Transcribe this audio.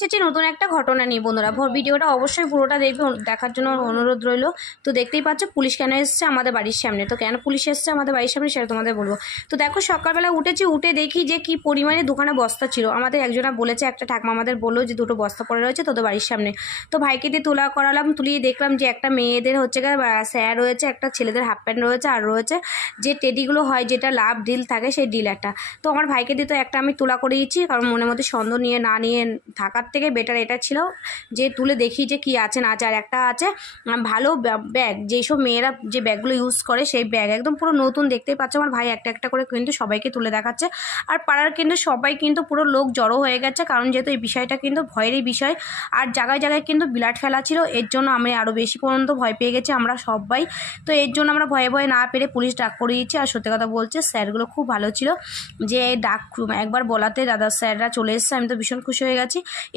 এসেছি নতুন একটা ঘটনা নিয়ে বন্ধুরা, ভিডিওটা অবশ্যই পুরোটা দেখবে, দেখার জন্য অনুরোধ রইল। তো দেখতেই পাচ্ছ পুলিশ কেন এসছে আমাদের বাড়ির সামনে। তো কেন পুলিশ এসছে আমাদের বাড়ির সামনে সেটা তোমাদের বলবো। তো দেখো সকালবেলা উঠেছি, উঠে দেখি যে কি পরিমাণে দোকানে বস্তা ছিল। আমাদের একজনা বলেছে, একটা ঠাকমা আমাদের বললো যে দুটো বস্তা পড়ে রয়েছে তোদের বাড়ির সামনে। তো ভাইকে দিয়ে তোলা করালাম, তুলিয়ে দেখলাম যে একটা মেয়েদের হচ্ছে স্যার রয়েছে, একটা ছেলেদের হাফ প্যান্ট রয়েছে, আর রয়েছে যে টেডিগুলো হয় যেটা লাভ ডিল থাকে সেই ডিল একটা। তো আমার ভাইকে দিয়ে তো একটা আমি তোলা করে দিয়েছি, কারণ মনের মধ্যে সন্দেহ নিয়ে না নিয়ে থাকার থেকে বেটার এটা ছিল যে তুলে দেখি যে কি আছে না আছে। আর একটা আছে ভালো ব্যাগ, যেসব মেয়েরা যে ব্যাগগুলো ইউজ করে সেই ব্যাগ একদম পুরো নতুন। দেখতেই পাচ্ছ আমার ভাই একটা একটা করে কিন্তু সবাইকে তুলে দেখাচ্ছে। আর পাড়ার কিন্তু সবাই কিন্তু পুরো লোক জড়ো হয়ে গেছে, কারণ যেহেতু এই বিষয়টা কিন্তু ভয়েরই বিষয়। আর জায়গায় জায়গায় কিন্তু বিলাট ফেলা ছিল, এর জন্য আমি আরও বেশি পর্যন্ত ভয় পেয়ে গেছি আমরা সবাই। তো এর জন্য আমরা ভয়ে ভয়ে না পেরে পুলিশ ডাক করিয়েছি। আর সত্যি কথা বলছে স্যারগুলো খুব ভালো ছিল, যে ডাক একবার বলাতে দাদা স্যাররা চলে এসেছে, আমি তো ভীষণ খুশি হয়ে গেছি।